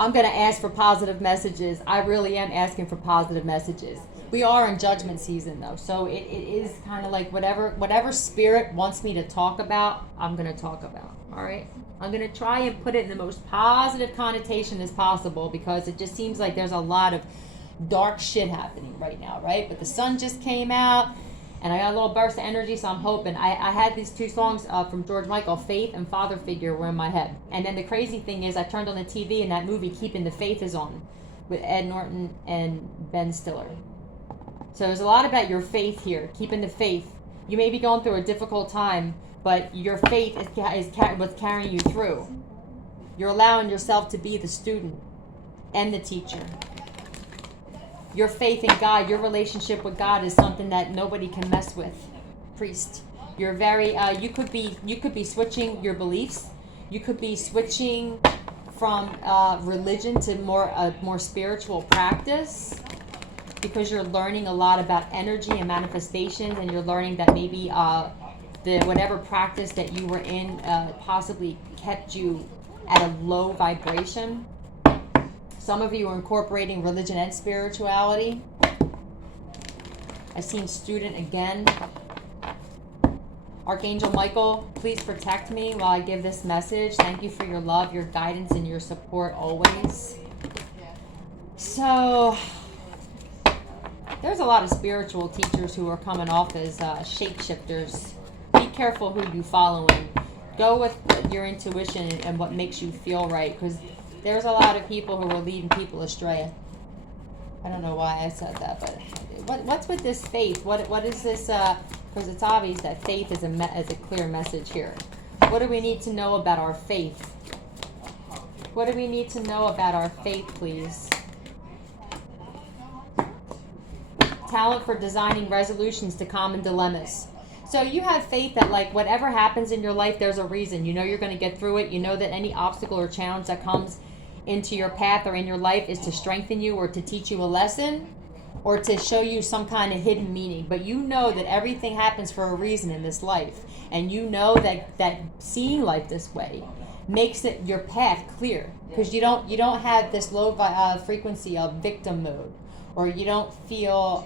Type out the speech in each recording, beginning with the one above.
I'm going to ask for positive messages. I really am asking for positive messages. We are in judgment season though, so it is kind of like whatever spirit wants me to talk about, I'm going to talk about. All right, I'm going to try and put it in the most positive connotation as possible, because it just seems like there's a lot of dark shit happening right now, right? But the sun just came out and I got a little burst of energy, so I'm hoping. I had these two songs from George Michael, Faith and Father Figure, were in my head. And then the crazy thing is, I turned on the TV and that movie Keeping the Faith is on with Ed Norton and Ben Stiller. So there's a lot about your faith here, keeping the faith. You may be going through a difficult time, but your faith is what's carrying you through. You're allowing yourself to be the student and the teacher. Your faith in God, your relationship with God is something that nobody can mess with. Priest, you're very. You could be switching your beliefs. You could be switching from religion to more spiritual practice, because you're learning a lot about energy and manifestations, and you're learning that maybe the whatever practice that you were in possibly kept you at a low vibration. Some of you are incorporating religion and spirituality. I've seen student again. Archangel Michael, please protect me while I give this message. Thank you for your love, your guidance, and your support always. So, there's a lot of spiritual teachers who are coming off as shapeshifters. Be careful who you following. Go with your intuition and what makes you feel right, because there's a lot of people who are leading people astray. I don't know why I said that, but what's with this faith? What is this? Because it's obvious that faith is a clear message here. What do we need to know about our faith? What do we need to know about our faith, please? Talent for designing resolutions to common dilemmas. So you have faith that, like, whatever happens in your life, there's a reason. You know you're going to get through it. You know that any obstacle or challenge that comes into your path or in your life is to strengthen you or to teach you a lesson or to show you some kind of hidden meaning. But you know that everything happens for a reason in this life. And you know that seeing life this way makes it your path clear, because you don't have this low frequency of victim mode, or you don't feel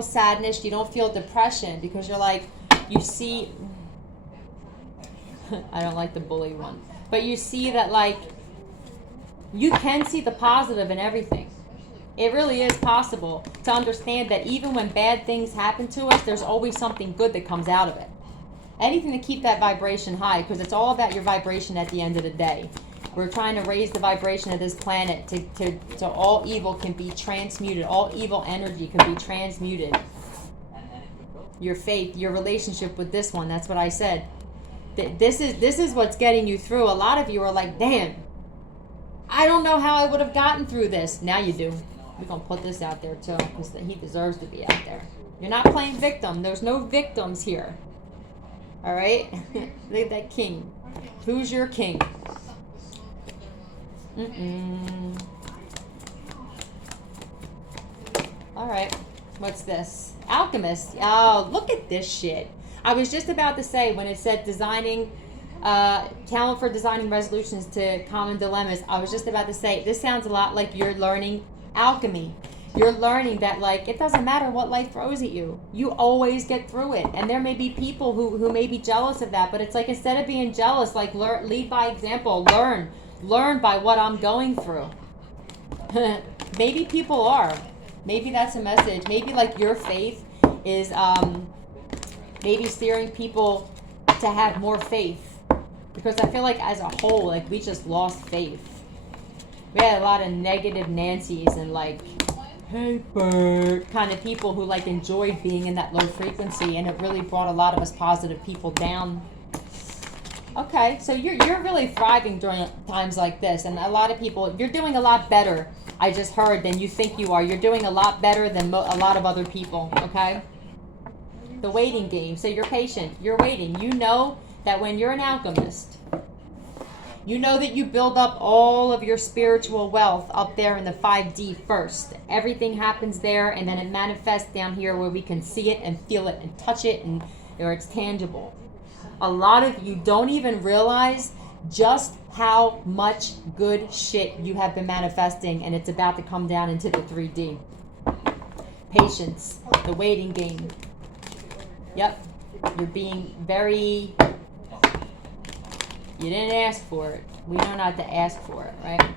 sadness, you don't feel depression, because you're like, you see, I don't like the bully one, but you see that, like, you can see the positive in everything. It really is possible to understand that even when bad things happen to us, there's always something good that comes out of it. Anything to keep that vibration high, because it's all about your vibration at the end of the day. We're trying to raise the vibration of this planet to all evil can be transmuted. All evil energy can be transmuted. Your faith, your relationship with this one, that's what I said. This is what's getting you through. A lot of you are like, damn, I don't know how I would have gotten through this. Now you do. We're going to put this out there too, because he deserves to be out there. You're not playing victim. There's no victims here. All right? Look at that king. Who's your king? All right, what's this? Alchemist. Oh, look at this shit. I was just about to say, when it said designing, talent for designing resolutions to common dilemmas, I was just about to say, this sounds a lot like you're learning alchemy. You're learning that, like, it doesn't matter what life throws at you. You always get through it. And there may be people who may be jealous of that, but it's like, instead of being jealous, like, lead by example. Learn by what I'm going through. Maybe people are. Maybe that's a message. Maybe, like, your faith is maybe steering people to have more faith. Because I feel like as a whole, like, we just lost faith. We had a lot of negative Nancys and, like, hey Bert, kind of people who, like, enjoyed being in that low frequency, and it really brought a lot of us positive people down. Okay, so you're really thriving during times like this, and a lot of people, you're doing a lot better, I just heard, than you think you are. You're doing a lot better than a lot of other people, okay? The waiting game. So you're patient, you're waiting. You know that when you're an alchemist, you know that you build up all of your spiritual wealth up there in the 5D first. Everything happens there, and then it manifests down here where we can see it and feel it and touch it, and or it's tangible. A lot of you don't even realize just how much good shit you have been manifesting, and it's about to come down into the 3D. Patience, the waiting game. Yep, you're being very, you didn't ask for it. We know not to ask for it, right?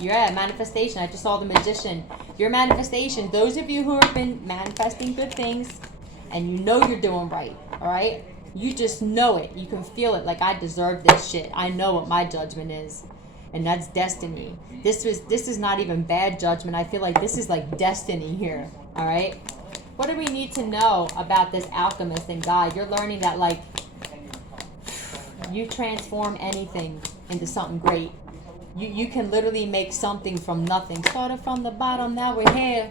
You're at manifestation. I just saw the magician. Your manifestation, those of you who have been manifesting good things, and you know you're doing right, all right? You just know it. You can feel it. Like, I deserve this shit. I know what my judgment is. And that's destiny. This is not even bad judgment. I feel like this is like destiny here. All right? What do we need to know about this alchemist and God? You're learning that, like, you transform anything into something great. You can literally make something from nothing. Started from the bottom, now we're here.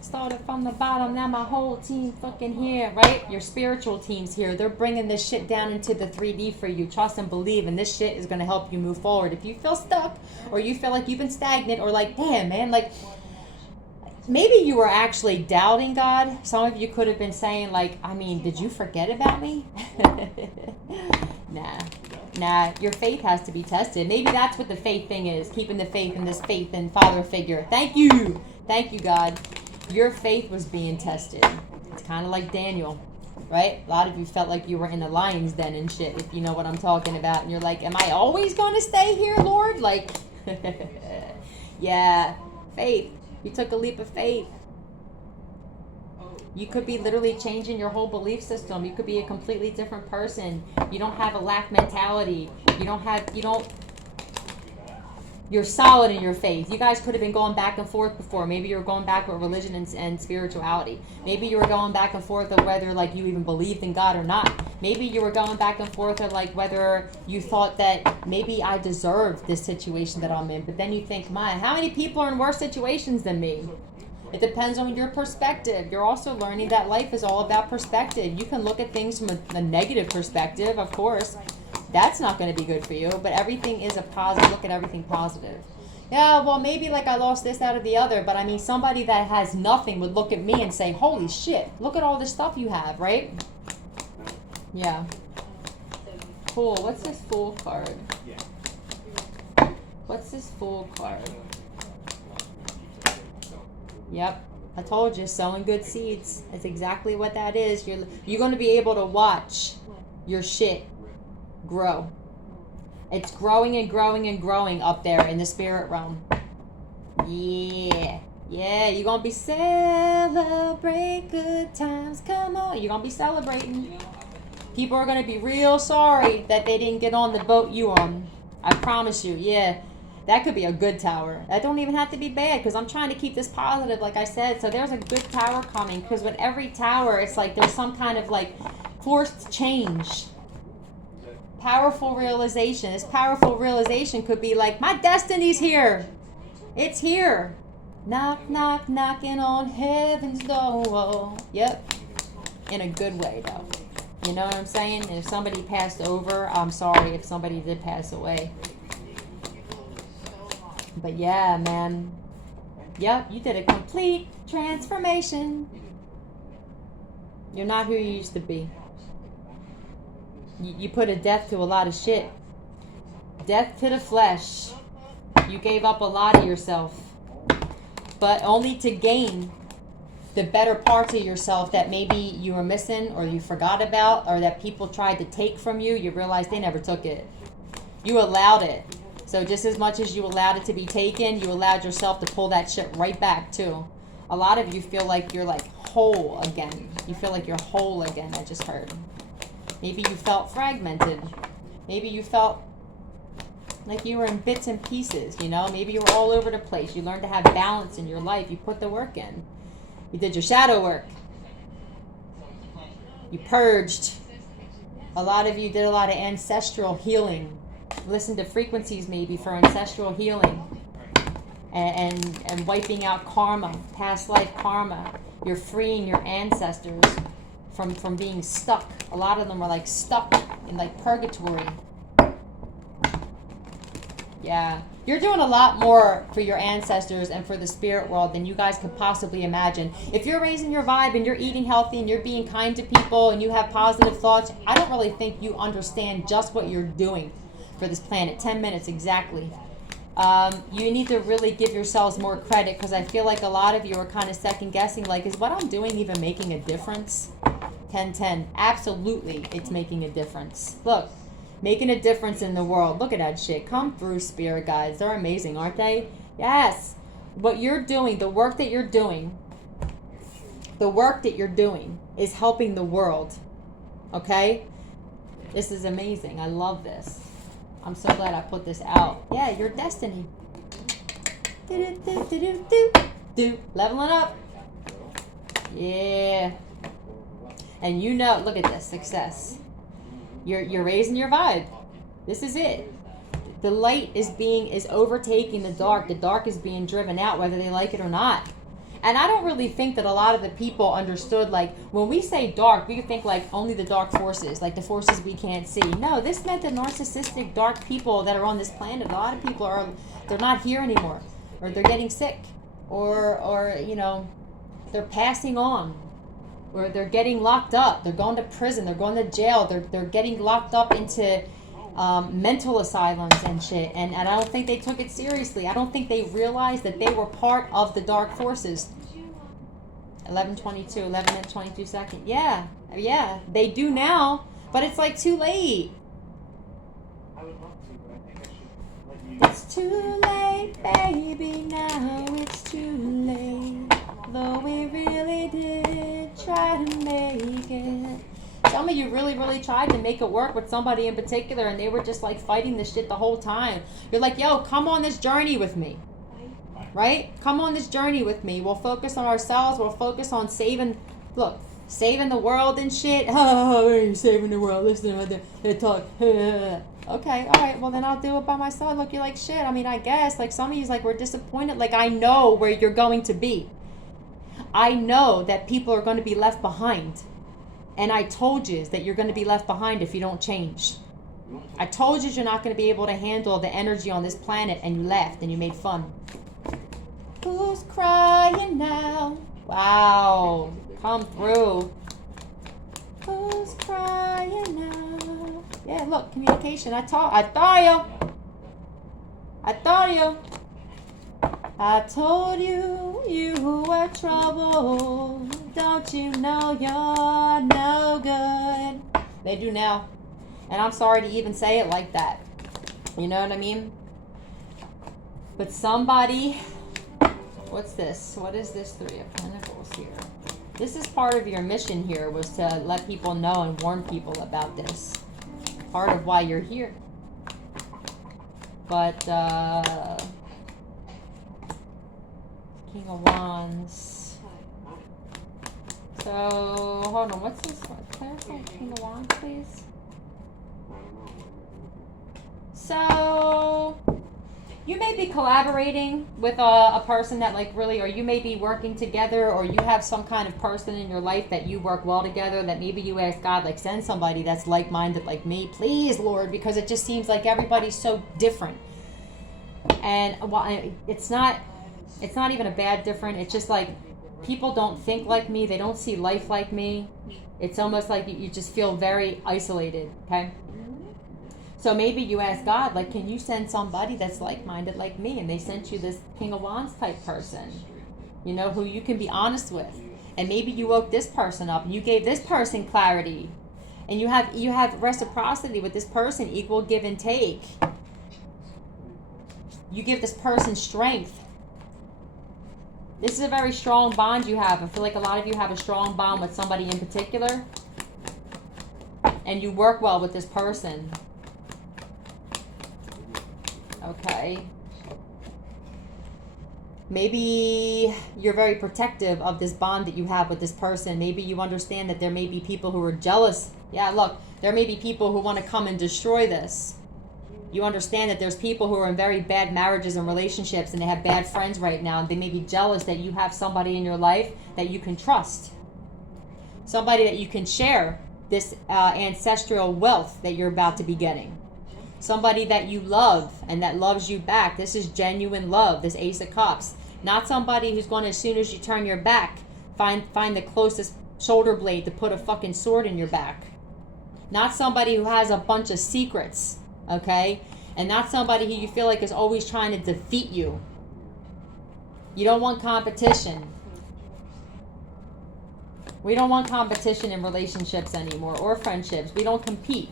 Started from the bottom, now my whole team fucking here, right? Your spiritual team's here. They're bringing this shit down into the 3D for you. Trust and believe, and this shit is going to help you move forward. If you feel stuck, or you feel like you've been stagnant, or like, damn, man, like, maybe you were actually doubting God. Some of you could have been saying, like, I mean, did you forget about me? Nah, your faith has to be tested. Maybe that's what the faith thing is, keeping the faith in this faith and father figure. Thank you, God. Your faith was being tested. It's kind of like Daniel, right? A lot of you felt like you were in the lion's den and shit, if you know what I'm talking about. And you're like, am I always going to stay here, Lord? Like, yeah, faith. You took a leap of faith. You could be literally changing your whole belief system. You could be a completely different person. You don't have a lack mentality. You're solid in your faith. You guys could have been going back and forth before. Maybe you were going back with religion and spirituality. Maybe you were going back and forth of whether, like, you even believed in God or not. Maybe you were going back and forth of, like, whether you thought that maybe I deserve this situation that I'm in. But then you think, man, how many people are in worse situations than me? It depends on your perspective. You're also learning that life is all about perspective. You can look at things from a negative perspective, of course. That's not going to be good for you, but everything is a positive. Look at everything positive. Yeah, well, maybe like I lost this out of the other, but I mean, somebody that has nothing would look at me and say, holy shit, look at all this stuff you have, right? Yeah. Fool. What's this Fool card? What's this Fool card? Yep. I told you, sowing good seeds. That's exactly what that is. You're going to be able to watch your shit grow. It's growing and growing and growing up there in the spirit realm. Yeah, you're gonna be celebrate good times. Come on, you're gonna be celebrating. People are gonna be real sorry that they didn't get on the boat you on. I promise you. Yeah, that could be a good tower. That don't even have to be bad, because I'm trying to keep this positive, like I said. So there's a good tower coming, because with every tower, it's like there's some kind of like forced change. Powerful realization. This powerful realization could be like, my destiny's here. It's here. Knock, knock, knocking on heaven's door. Yep. In a good way, though. You know what I'm saying? And if somebody passed over, I'm sorry if somebody did pass away. But yeah, man. Yep, you did a complete transformation. You're not who you used to be. You put a death to a lot of shit. Death to the flesh. You gave up a lot of yourself. But only to gain the better parts of yourself that maybe you were missing, or you forgot about, or that people tried to take from you. You realize they never took it. You allowed it. So just as much as you allowed it to be taken, you allowed yourself to pull that shit right back too. A lot of you feel like you're like whole again. You feel like you're whole again, I just heard. Maybe you felt fragmented. Maybe you felt like you were in bits and pieces, you know? Maybe you were all over the place. You learned to have balance in your life. You put the work in. You did your shadow work. You purged. A lot of you did a lot of ancestral healing. Listen to frequencies maybe for ancestral healing. And wiping out karma, past life karma. You're freeing your ancestors from being stuck. A lot of them are like stuck in like purgatory. Yeah. You're doing a lot more for your ancestors and for the spirit world than you guys could possibly imagine. If you're raising your vibe and you're eating healthy and you're being kind to people and you have positive thoughts, I don't really think you understand just what you're doing for this planet. 10 minutes exactly. You need to really give yourselves more credit, because I feel like a lot of you are kind of second guessing, like, is what I'm doing even making a difference? 10-10. Absolutely, it's making a difference. Look, making a difference in the world. Look at that shit. Come through, spirit guides. They're amazing, aren't they? Yes. What you're doing, the work that you're doing is helping the world. Okay? This is amazing. I love this. I'm so glad I put this out. Yeah, your destiny. Leveling up. Yeah. And you know, look at this, success. You're raising your vibe. This is it. The light is overtaking the dark. The dark is being driven out, whether they like it or not. And I don't really think that a lot of the people understood, like, when we say dark, we think like only the dark forces, like the forces we can't see. No, this meant the narcissistic dark people that are on this planet. A lot of people they're not here anymore, or they're getting sick, or you know, they're passing on, or they're getting locked up. They're going to prison. They're going to jail. They're getting locked up into mental asylums and shit. And I don't think they took it seriously. I don't think they realized that they were part of the dark forces. 11:22, 11 minutes 22 seconds. Yeah, they do now, but it's like too late. It's too late, baby. Now it's too late. Though we really did try to make it. Some of you really, really tried to make it work with somebody in particular, and they were just like fighting this shit the whole time. You're like, yo, come on this journey with me. Right? Come on this journey with me. We'll focus on ourselves. We'll focus on saving the world and shit. Oh, you're saving the world. Listen to they talk. Okay, all right. Well, then I'll do it by myself. Look, you're like, shit. I mean, I guess. Like, some of you's like, we're disappointed. Like, I know where you're going to be. I know that people are going to be left behind. And I told you that you're going to be left behind if you don't change. I told you you're not going to be able to handle the energy on this planet, and you laughed and you made fun. Who's crying now? Wow. Come through. Who's crying now? Yeah, look, communication. I thought you. I told you were trouble. Don't you know you're no good? They do now. And I'm sorry to even say it like that. You know what I mean? But somebody... What's this? What is this 3 of Pentacles here? This is part of your mission here, was to let people know and warn people about this. Part of why you're here. But, King of Wands. So, hold on. What's this one? Clarify King of Wands, please. So... you may be collaborating with a person that like really, or you may be working together, or you have some kind of person in your life that you work well together, that maybe you ask God, like, send somebody that's like-minded like me, please, Lord, because it just seems like everybody's so different. And well, it's not even a bad different. It's just like people don't think like me. They don't see life like me. It's almost like you just feel very isolated, okay? So maybe you ask God, like, can you send somebody that's like-minded like me? And they sent you this King of Wands type person, you know, who you can be honest with. And maybe you woke this person up and you gave this person clarity. And you have reciprocity with this person, equal give and take. You give this person strength. This is a very strong bond you have. I feel like a lot of you have a strong bond with somebody in particular. And you work well with this person. Okay. Maybe you're very protective of this bond that you have with this person. Maybe you understand that there may be people who are jealous. Yeah, look, there may be people who want to come and destroy this. You understand that there's people who are in very bad marriages and relationships, and they have bad friends right now, and they may be jealous that you have somebody in your life that you can trust. Somebody that you can share this ancestral wealth that you're about to be getting. Somebody that you love and that loves you back. This is genuine love, this Ace of Cups. Not somebody who's going to, as soon as you turn your back, find the closest shoulder blade to put a fucking sword in your back. Not somebody who has a bunch of secrets, okay? And not somebody who you feel like is always trying to defeat you. You don't want competition. We don't want competition in relationships anymore, or friendships. We don't compete.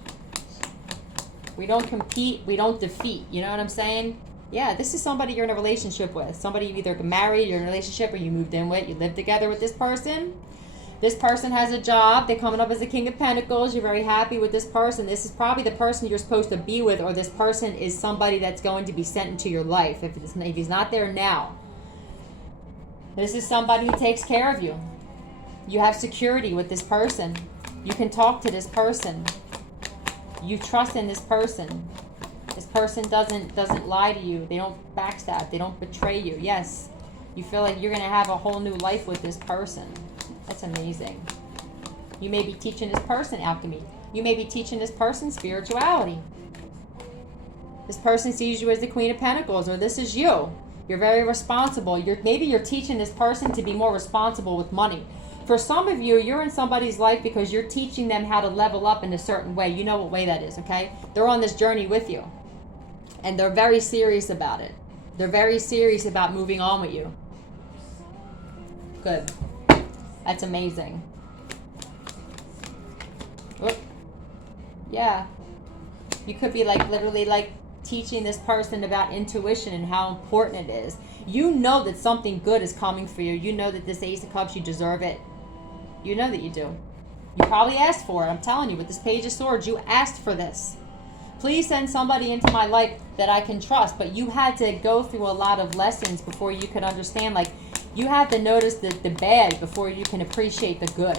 We don't compete, we don't defeat. You know what I'm saying? Yeah, this is somebody you're in a relationship with. Somebody you either married, you're in a relationship, or you moved in with, you live together with this person. This person has a job, they're coming up as the King of Pentacles, you're very happy with this person. This is probably the person you're supposed to be with, or this person is somebody that's going to be sent into your life if he's not there now. This is somebody who takes care of you. You have security with this person. You can talk to this person. You trust in this person. This person doesn't lie to you. They don't backstab. They don't betray you. Yes, you feel like you're going to have a whole new life with this person. That's amazing. You may be teaching this person alchemy. You may be teaching this person spirituality. This person sees you as the Queen of Pentacles, or this is you. You're very responsible. Maybe you're teaching this person to be more responsible with money. For some of you, you're in somebody's life because you're teaching them how to level up in a certain way. You know what way that is, okay? They're on this journey with you. And they're very serious about it. They're very serious about moving on with you. Good. That's amazing. Oop. Yeah. You could be like literally like teaching this person about intuition and how important it is. You know that something good is coming for you. You know that this Ace of Cups, you deserve it. You know that you do. You probably asked for it. I'm telling you, with this Page of Swords, you asked for this. Please send somebody into my life that I can trust. But you had to go through a lot of lessons before you could understand. Like, you have to notice the bad before you can appreciate the good.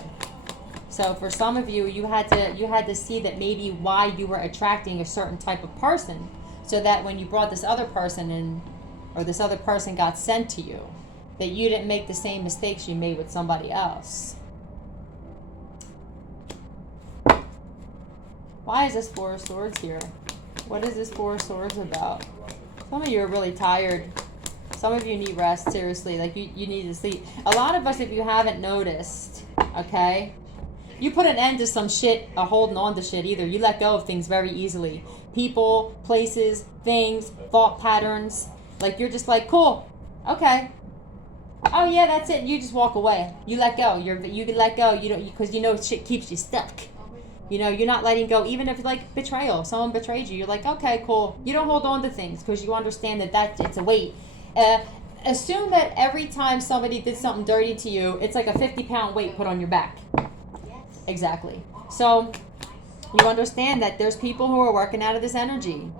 So for some of you, you had to see that maybe why you were attracting a certain type of person, so that when you brought this other person in, or this other person got sent to you, that you didn't make the same mistakes you made with somebody else. Why is this Four of Swords here? What is this Four of Swords about? Some of you are really tired. Some of you need rest, seriously. Like, you need to sleep. A lot of us, if you haven't noticed, okay, you put an end to some shit, holding on to shit either. You let go of things very easily. People, places, things, thought patterns. Like, you're just like, cool, okay. Oh yeah, that's it. You just walk away. You let go. You can let go. You don't, because you know shit keeps you stuck. You know, you're not letting go, even if like betrayal. Someone betrayed you. You're like, okay, cool. You don't hold on to things because you understand that it's a weight. Assume that every time somebody did something dirty to you, it's like a 50-pound weight put on your back. Exactly. So you understand that there's people who are working out of this energy,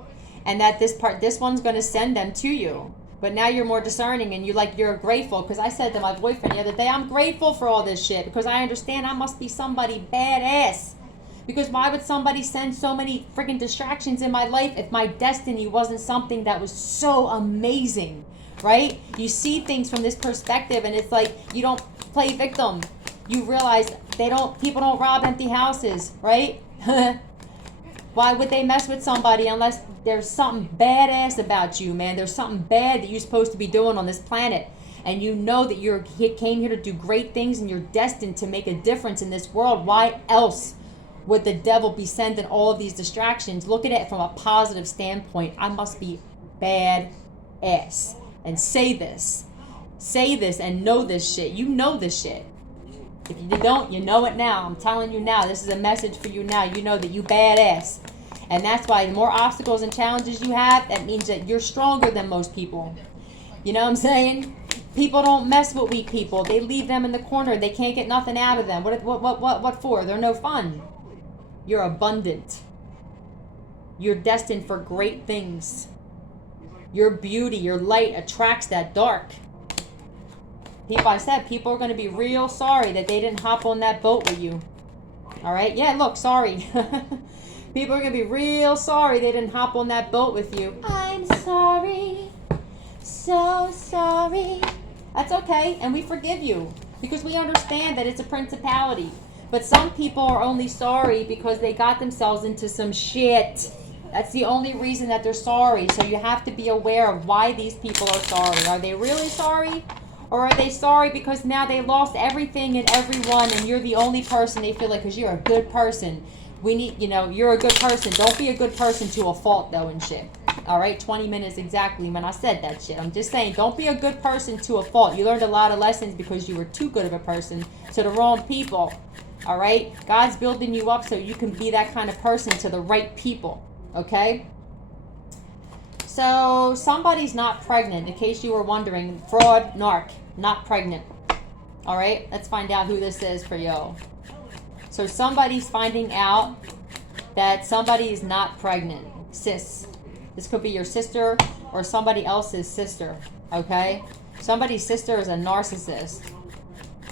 and that this one's going to send them to you. But now you're more discerning, and you're grateful. Because I said to my boyfriend the other day, I'm grateful for all this shit, because I understand I must be somebody badass. Because why would somebody send so many freaking distractions in my life if my destiny wasn't something that was so amazing, right? You see things from this perspective, and it's like you don't play victim. You realize people don't rob empty houses, right? Why would they mess with somebody unless there's something badass about you, man? There's something bad that you're supposed to be doing on this planet. And you know that you came here to do great things, and you're destined to make a difference in this world. Why else would the devil be sending all of these distractions? Look at it from a positive standpoint. I must be badass. And say this and know this shit. You know this shit. If you don't, you know it now. I'm telling you now. This is a message for you now. You know that you badass. And that's why the more obstacles and challenges you have, that means that you're stronger than most people. You know what I'm saying? People don't mess with weak people. They leave them in the corner. They can't get nothing out of them. What for? They're no fun. You're abundant. You're destined for great things. Your beauty, your light attracts that dark. People are going to be real sorry that they didn't hop on that boat with you. All right? Yeah, look, sorry. People are going to be real sorry they didn't hop on that boat with you. I'm sorry. So sorry. That's okay. And we forgive you because we understand that it's a principality. But some people are only sorry because they got themselves into some shit. That's the only reason that they're sorry. So you have to be aware of why these people are sorry. Are they really sorry? Or are they sorry because now they lost everything and everyone and you're the only person they feel like because you're a good person. You're a good person. Don't be a good person to a fault though and shit. All right, 20 minutes exactly when I said that shit. I'm just saying, don't be a good person to a fault. You learned a lot of lessons because you were too good of a person to the wrong people. All right, God's building you up so you can be that kind of person to the right people. Okay? So somebody's not pregnant, in case you were wondering. Fraud, narc, not pregnant. All right, let's find out who this is for you. So somebody's finding out that somebody is not pregnant. Sis. This could be your sister or somebody else's sister. Okay? Somebody's sister is a narcissist.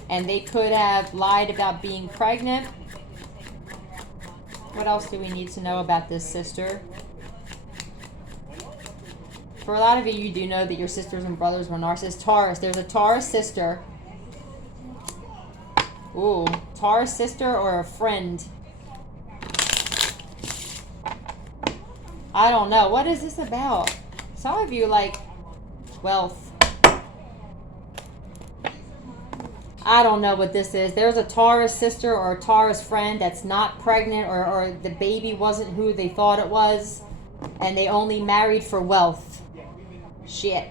And they could have lied about being pregnant. What else do we need to know about this sister? For a lot of you, you do know that your sisters and brothers were narcissists. Taurus. There's a Taurus sister. Ooh, Taurus sister or a friend. I don't know. What is this about? Some of you like wealth. I don't know what this is. There's a Taurus sister or a Taurus friend that's not pregnant or the baby wasn't who they thought it was. And they only married for wealth. Shit.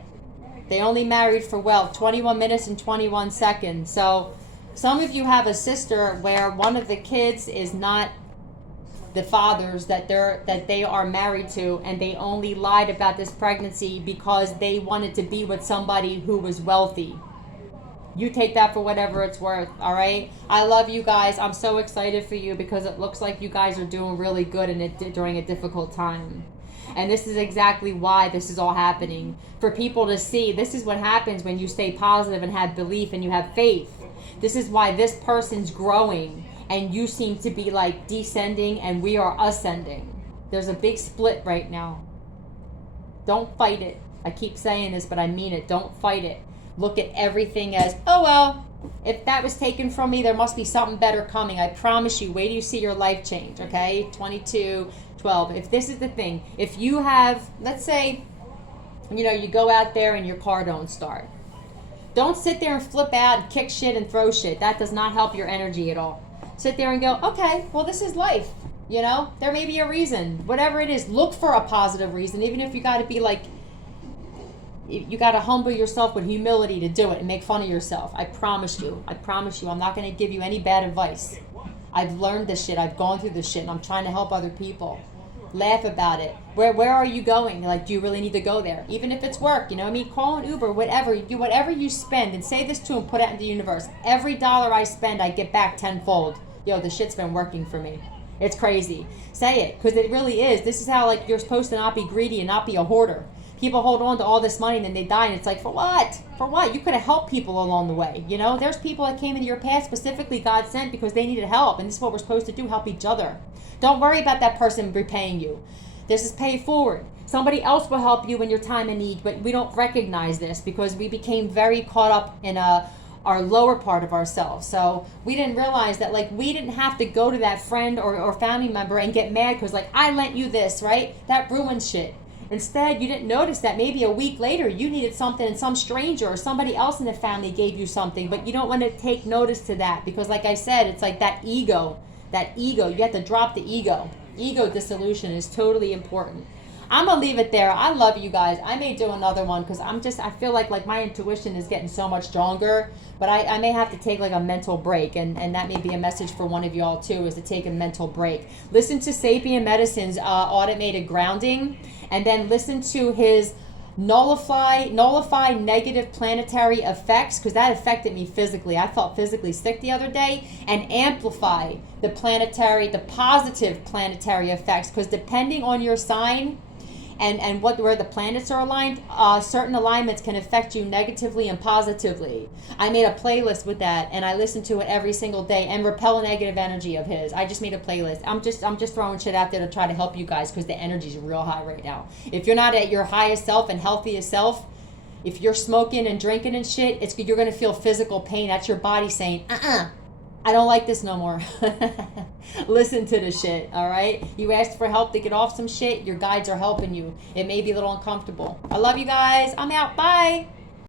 They only married for wealth. 21 minutes and 21 seconds. So some of you have a sister where one of the kids is not the fathers that they are married to, and they only lied about this pregnancy because they wanted to be with somebody who was wealthy. You take that for whatever it's worth, all right? I love you guys. I'm so excited for you because it looks like you guys are doing really good during a difficult time. And this is exactly why this is all happening. For people to see, this is what happens when you stay positive and have belief and you have faith. This is why this person's growing and you seem to be like descending and we are ascending. There's a big split right now. Don't fight it. I keep saying this, but I mean it. Don't fight it. Look at everything as, oh well, if that was taken from me, there must be something better coming. I promise you. Wait till you see your life change, okay? 22:12. If this is the thing, if you have, let's say, you go out there and your car don't start. Don't sit there and flip out and kick shit and throw shit. That does not help your energy at all. Sit there and go, okay, well, this is life. There may be a reason. Whatever it is, look for a positive reason, even if you got to be like, you got to humble yourself with humility to do it and make fun of yourself. I promise you. I'm not going to give you any bad advice. I've learned this shit. I've gone through this shit, and I'm trying to help other people. Laugh about it. Where are you going? Like, do you really need to go there? Even if it's work, call an Uber, whatever. Whatever you spend, and say this to him, put it out in the universe. Every dollar I spend, I get back tenfold. The shit's been working for me. It's crazy. Say it, because it really is. This is how, you're supposed to not be greedy and not be a hoarder. People hold on to all this money and then they die, and it's like, for what? For what? You could have helped people along the way. There's people that came into your path specifically God sent because they needed help, and this is what we're supposed to do, help each other. Don't worry about that person repaying you. This is pay it forward. Somebody else will help you in your time of need, but we don't recognize this because we became very caught up in our lower part of ourselves. So we didn't realize that we didn't have to go to that friend or family member and get mad because I lent you this, right? That ruins shit. Instead, you didn't notice that maybe a week later you needed something and some stranger or somebody else in the family gave you something, but you don't want to take notice to that because, like I said, it's like that ego. You have to drop the ego. Ego dissolution is totally important. I'm going to leave it there. I love you guys. I may do another one because I feel like my intuition is getting so much stronger, but I may have to take a mental break, and that may be a message for one of y'all too, is to take a mental break. Listen to Sapien Medicine's automated grounding, and then listen to his nullify negative planetary effects, because that affected me physically. I felt physically sick the other day, and amplify the positive planetary effects, because depending on your sign and where the planets are aligned, certain alignments can affect you negatively and positively. I made a playlist with that, and I listen to it every single day and repel a negative energy of his. I just made a playlist. I'm just throwing shit out there to try to help you guys because the energy's real high right now. If you're not at your highest self and healthiest self, if you're smoking and drinking and shit, you're going to feel physical pain. That's your body saying, I don't like this no more. Listen to the shit, all right? You asked for help to get off some shit. Your guides are helping you. It may be a little uncomfortable. I love you guys. I'm out. Bye.